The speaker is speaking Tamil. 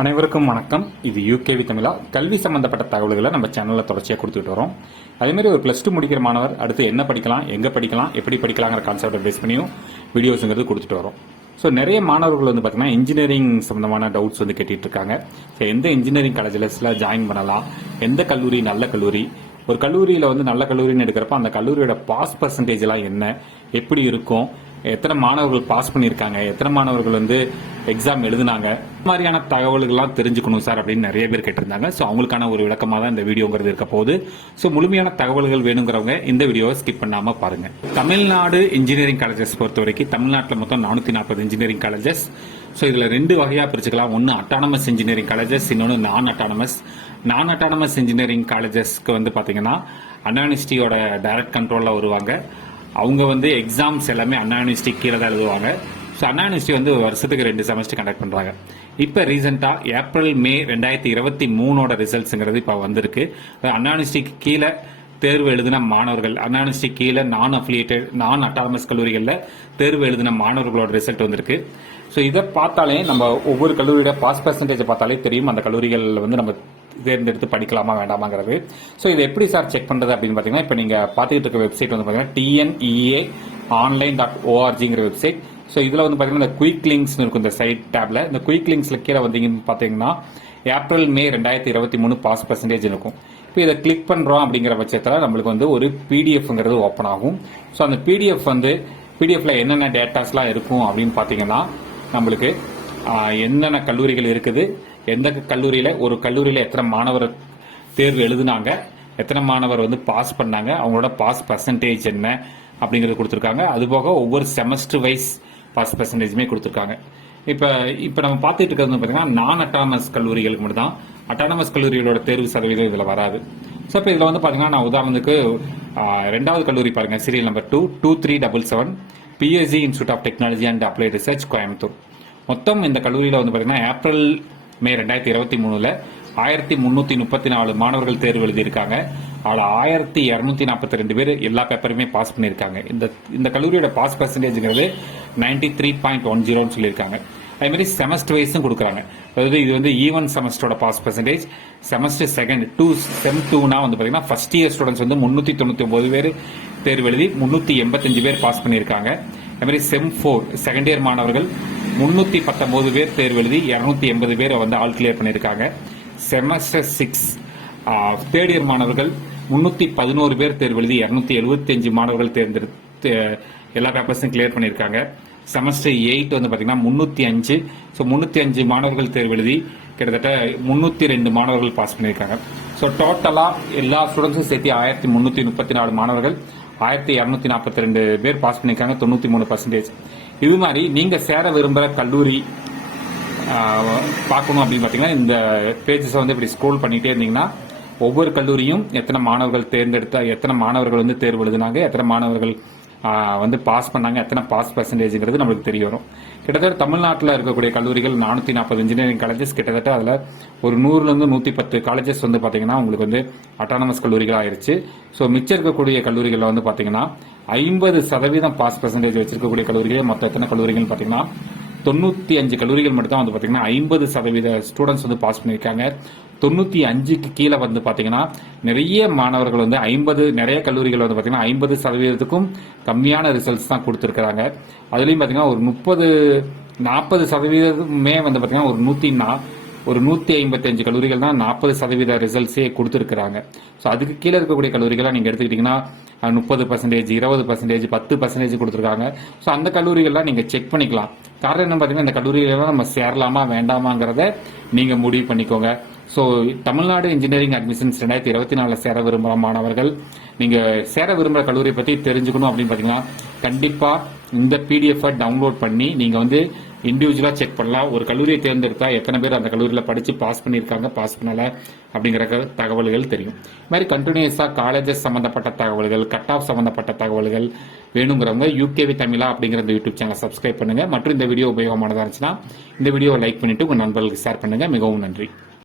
அனைவருக்கும் வணக்கம். இது யூகேவி தமிழா. கல்வி சம்பந்தப்பட்ட தகவல்களை நம்ம சேனலில் தொடர்ச்சியாக கொடுத்துட்டு வரோம். அதேமாதிரி ஒரு +2 முடிக்கிற மாணவர் அடுத்து என்ன படிக்கலாம், எங்கே படிக்கலாம், எப்படி படிக்கலாங்கிற கான்செப்டை பேஸ் பண்ணியும் வீடியோஸுங்கிறது கொடுத்துட்டு வரோம். ஸோ நிறைய மாணவர்கள் வந்து பார்த்தீங்கன்னா இன்ஜினியரிங் சம்மந்தமான டவுட்ஸ் வந்து கேட்டுட்டு இருக்காங்க. ஸோ எந்த இன்ஜினியரிங் காலேஜஸ்ல ஜாயின் பண்ணலாம், எந்த கல்லூரி நல்ல கல்லூரி, ஒரு கல்லூரியில் வந்து நல்ல கல்லூரின்னு எடுக்கிறப்ப அந்த கல்லூரியோட பாஸ் பர்சன்டேஜ் எல்லாம் என்ன, எப்படி இருக்கும், எத்தனை மாணவர்கள் பாஸ் பண்ணியிருக்காங்க, எத்தனை மாணவர்கள் வந்து எக்ஸாம் எழுதுனாங்க, இந்த மாதிரியான தகவல்கள்லாம் தெரிஞ்சுக்கணும் சார் அப்படின்னு நிறைய பேர் கேட்டிருந்தாங்க. ஸோ அவங்களுக்கான ஒரு விளக்கமாக தான் இந்த வீடியோங்கிறது இருக்க போகுது. ஸோ முழுமையான தகவல்கள் வேணுங்கிறவங்க இந்த வீடியோவை ஸ்கிப் பண்ணாமல் பாருங்க. தமிழ்நாடு இன்ஜினியரிங் காலேஜஸ் பொறுத்த வரைக்கும் தமிழ்நாட்டில் மொத்தம் 440 இன்ஜினியரிங் காலேஜஸ். ஸோ இதில் 2 வகையாக பிரிச்சுக்கலாம். ஒன்று அட்டானமஸ் இன்ஜினியரிங் காலேஜஸ், இன்னொன்று நான் அட்டானமஸ் இன்ஜினியரிங் காலேஜஸ்க்கு வந்து பார்த்தீங்கன்னா அண்ணா யூனிவர்சிட்டியோட டைரக்ட் கண்ட்ரோலில் வருவாங்க. அவங்க வந்து எக்ஸாம்ஸ் எல்லாமே அண்ணா யூனிவர்சிட்டி கீழே தான் எழுதுவாங்க. ஸோ அண்ணா யூனிவர்சிட்டி வந்து வருஷத்துக்கு 2 செமஸ்டர் கண்டக்ட் பண்ணுறாங்க. இப்போ ரீசெண்டாக ஏப்ரல் மே 2023 ரிசல்ட்ஸுங்கிறது இப்போ வந்திருக்கு. அண்ணா யூனிவர்சிட்டிக்கு கீழே தேர்வு எழுதின மாணவர்கள், அண்ணா யூனிவர்சிட்டி கீழே நான் அட்டானமஸ் கல்லூரிகளில் தேர்வு எழுதின மாணவர்களோட ரிசல்ட் வந்திருக்கு. ஸோ இதை பார்த்தாலே நம்ம ஒவ்வொரு கல்லூரியோட பாஸ் பர்சன்டேஜை பார்த்தாலே தெரியும் அந்த கல்லூரிகளில் வந்து நம்ம தேர்ந்தெடுத்து படிக்கலாமா வேண்டாமாங்கிறது. ஸோ இதை எப்படி சார் செக் பண்ணுறது அப்படின்னு பார்த்தீங்கன்னா, இப்போ நீங்கள் பார்த்துக்கிட்டு இருக்க வெப்சைட் வந்து பார்த்தீங்கன்னா TNEAonline.orgங்கிற வெப்சைட். ஸோ இதில் வந்து பார்த்தீங்கன்னா இந்த குயிக் லிங்க்ஸ் இருக்கும். இந்த சைட் டேப்ல இந்த குயிக் லிங்க்ஸில் கீழே வந்தீங்கன்னு பார்த்தீங்கன்னா ஏப்ரல் மே 2023 பாஸ் பர்சன்டேஜ் இருக்கும். இப்போ இதை கிளிக் பண்ணுறோம் அப்படிங்கிற பட்சத்தில் நம்மளுக்கு வந்து ஒரு பிடிஎஃப்ங்கிறது ஓப்பன் ஆகும். ஸோ அந்த பிடிஎஃப்ல என்னென்ன டேட்டாஸ்லாம் இருக்கும் அப்படின்னு பார்த்தீங்கன்னா, நம்மளுக்கு என்னென்ன கல்லூரிகள் இருக்குது, எந்த கல்லூரியில், ஒரு கல்லூரியில் எத்தனை மாணவர் தேர்வு எழுதுனாங்க, எத்தனை மாணவர் வந்து பாஸ் பண்ணாங்க, அவங்களோட பாஸ் பர்சன்டேஜ் என்ன அப்படிங்கிறது கொடுத்துருக்காங்க. அதுபோக ஒவ்வொரு செமஸ்டர் வைஸ் பாஸ் பர்சன்டேஜுமே கொடுத்துருக்காங்க. இப்போ நம்ம பார்த்துட்டு இருக்கிறது பார்த்தீங்கன்னா நான் அட்டானமஸ் கல்லூரிகளுக்கு மட்டும் தான். அட்டானமஸ் கல்லூரிகளோட தேர்வு சதவீதம் இதில் வராது. ஸோ இப்போ இதில் வந்து பார்த்தீங்கன்னா நான் உதாரணத்துக்கு 2வது கல்லூரி பாருங்க, serial number 2377 PSC institute of technology and applied research Coimbatore. மொத்தம் இந்த கல்லூரியில் வந்து பார்த்தீங்கன்னா ஏப்ரல் மே 2023 1334 மாணவர்கள் தேர்வு எழுதியிருக்காங்க. அதில் 1242 பேர் எல்லா பேப்பருமே பாஸ் பண்ணியிருக்காங்க. இந்த கல்லூரியோட பாஸ் பர்சன்டேஜ்ங்கிறது 93.10 சொல்லியிருக்காங்க. அதேமாதிரி செமஸ்டர் வைஸும் கொடுக்குறாங்க. அதாவது இது வந்து ஈவன் செமஸ்டரோட pass percentage, semester second sem 2னா வந்து பார்த்தீங்கன்னா ஃபர்ஸ்ட் இயர் ஸ்டூடெண்ட்ஸ் வந்து 399 பேர் தேர்வு எழுதி 385 பேர் பாஸ் பண்ணியிருக்காங்க. அதேமாதிரி செம் 4 செகண்ட் இயர் மாணவர்கள் 319 பேர் தேர்வு எழுதி 280 பேர் வந்து ஆல் கிளியர் பண்ணியிருக்காங்க. செமஸ்டர் 6 தேர்ட் இயர் மாணவர்கள் 311 பேர் தேர்வு எழுதி 275 மாணவர்கள் தேர்ந்தெடுத்து எல்லா பேப்பர்ஸும் கிளியர் பண்ணியிருக்காங்க. செமஸ்டர் 8 வந்து பார்த்தீங்கன்னா 305. ஸோ 305 மாணவர்கள் தேர்வு எழுதி கிட்டத்தட்ட 302 மாணவர்கள் பாஸ் பண்ணியிருக்காங்க. ஸோ டோட்டலாக எல்லா ஸ்டூடெண்ட்ஸும் சேர்த்து 1334 மாணவர்கள் 1242 பேர் பாஸ் பண்ணியிருக்காங்க, 93%. இது மாதிரி நீங்கள் சேர விரும்புகிற கல்லூரி பார்க்கணும் அப்படின்னு பார்த்தீங்கன்னா இந்த பேஜஸை வந்து இப்படி ஸ்க்ரோல் பண்ணிகிட்டே இருந்தீங்கன்னா ஒவ்வொரு கல்லூரியும் எத்தனை மாணவர்கள் தேர்ந்தெடுத்தா, எத்தனை மாணவர்கள் வந்து தேர்வு எழுதினாங்க, எத்தனை மாணவர்கள் வந்து பாஸ் பண்ணாங்க, எத்தனை பாஸ் பர்சன்டேஜ்ங்கிறது நம்மளுக்கு தெரிய வரும். கிட்டத்தட்ட தமிழ்நாட்டில் இருக்கக்கூடிய கல்லூரிகள் 440 இன்ஜினியரிங் காலேஜஸ், கிட்டத்தட்ட அதில் ஒரு 100லேருந்து 110 காலேஜஸ் வந்து பார்த்தீங்கன்னா உங்களுக்கு வந்து அட்டானமஸ் கல்லூரிகள் ஆயிருச்சு. ஸோ மிச்சம் இருக்கக்கூடிய கல்லூரிகளில் வந்து பார்த்தீங்கன்னா 50% பாஸ் பர்சன்டேஜ் வச்சிருக்கக்கூடிய கல்லூரிகள் மொத்தம் எத்தனை கல்லூரிகள் பார்த்தீங்கன்னா 95 கல்லூரிகள் மட்டும் தான் வந்து பார்த்தீங்கன்னா 50% ஸ்டூடெண்ட்ஸ் வந்து பாஸ் பண்ணியிருக்காங்க. 95க்கு கீழே வந்து பார்த்தீங்கன்னா நிறைய மாணவர்கள் வந்து நிறைய கல்லூரிகள் வந்து பார்த்தீங்கன்னா 50%க்கும் கம்மியான ரிசல்ட்ஸ் தான் கொடுத்துருக்காங்க. அதுலேயும் பார்த்தீங்கன்னா ஒரு 40% வந்து பார்த்தீங்கன்னா ஒரு 155 கல்லூரிகள் தான் 40% ரிசல்ட்ஸே கொடுத்துருக்குறாங்க. ஸோ அதுக்கு கீழே இருக்கக்கூடிய கல்லூரிகளாக நீங்கள் எடுத்துக்கிட்டிங்கன்னா 30%, 20%, 10% கொடுத்துருக்காங்க. ஸோ அந்த கல்லூரிகள்லாம் நீங்கள் செக் பண்ணிக்கலாம். காரணம் என்ன பார்த்தீங்கன்னா இந்த கல்லூரிகளெல்லாம் நம்ம சேரலாமா வேண்டாமாங்கிறத நீங்கள் முடிவு பண்ணிக்கோங்க. ஸோ தமிழ்நாடு இன்ஜினியரிங் அட்மிஷன்ஸ் 2024 சேர விரும்புகிற மாணவர்கள் நீங்கள் சேர விரும்புகிற கல்லூரியை பற்றி தெரிஞ்சுக்கணும் அப்படின்னு பார்த்தீங்கன்னா கண்டிப்பாக இந்த பிடிஎஃப் டவுன்லோட் பண்ணி நீங்கள் வந்து இண்டிவிஜுவலாக செக் பண்ணலாம். ஒரு கல்லூரியை தேர்ந்தெடுத்தா எத்தனை பேர் அந்த கல்லூரியில் படித்து பாஸ் பண்ணியிருக்காங்க, பாஸ் பண்ணலை அப்படிங்கிற தகவல்கள் தெரியும். இது மாதிரி கண்டினியூஸாக காலேஜஸ் சம்மந்தப்பட்ட தகவல்கள், கட் ஆஃப் சம்மந்தப்பட்ட தகவல்கள் வேணுங்கிறவங்க யூகேவி தமிழா அப்படிங்கிற இந்த யூடியூப் சேனலை சப்ஸ்கிரைப் பண்ணுங்கள். மற்றும் இந்த வீடியோ உபயோகமானதாக இருந்துச்சுன்னா இந்த வீடியோவை லைக் பண்ணிவிட்டு உங்கள் நண்பர்களுக்கு ஷேர் பண்ணுங்கள். மிகவும் நன்றி.